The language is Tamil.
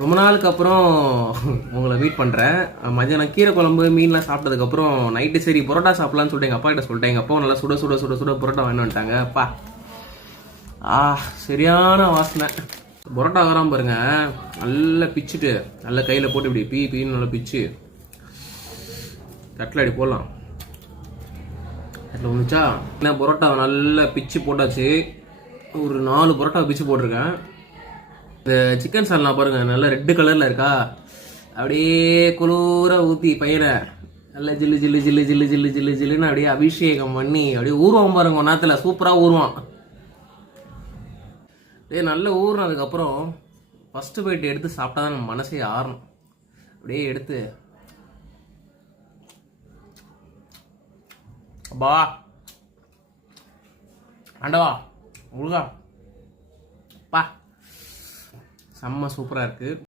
ரொம்ப நாளுக்கு அப்புறம் உங்களை மீட் பண்ணுறேன். மதியானம் கீரை குழம்பு மீன்லாம் சாப்பிட்டதுக்கப்புறம் நைட்டு சரி பரோட்டா சாப்பிட்லான்னு சொல்லிட்டு எங்கள் அப்பா கிட்ட சொல்லிட்டேன். எங்கள் அப்பா நல்லா சுட சுட சுட சுட பரோட்டா வாங்கிட்டு வந்துட்டாங்க. அப்பா சரியான வாசனை. பரோட்டா வராமல் பாருங்க, நல்லா பிச்சுட்டு நல்லா கையில் போட்டு இப்படி பீன்னு நல்லா பிச்சு தட்டில் அடி போடலாம். தட்டில் ஒன்றுச்சா இல்லை, பரோட்டாவை நல்லா பிச்சு போட்டாச்சு. ஒரு 4 பரோட்டா பிச்சு போட்டிருக்கேன். இந்த சிக்கன் சால்னா பாருங்க, நல்லா ரெட்டு கலர்ல இருக்கா. அப்படியே குளூரா ஊத்தி பையனை நல்லா ஜில்லு ஜில்லு ஜில்லு ஜில்லு ஜில்லு ஜில்லு ஜில்லுன்னு அப்படியே அபிஷேகம் பண்ணி அப்படியே ஊறுவான் பாருங்க. நேரத்தில் சூப்பரா ஊறுவான். அப்படியே நல்லா ஊறுனதுக்கப்புறம் ஃபர்ஸ்ட் பைட் எடுத்து சாப்பிட்டா தான் நம்ம மனசே ஆறணும். அப்படியே எடுத்து அப்பா ஆண்டவா முருகா பா செம்ம சூப்பராக இருக்குது.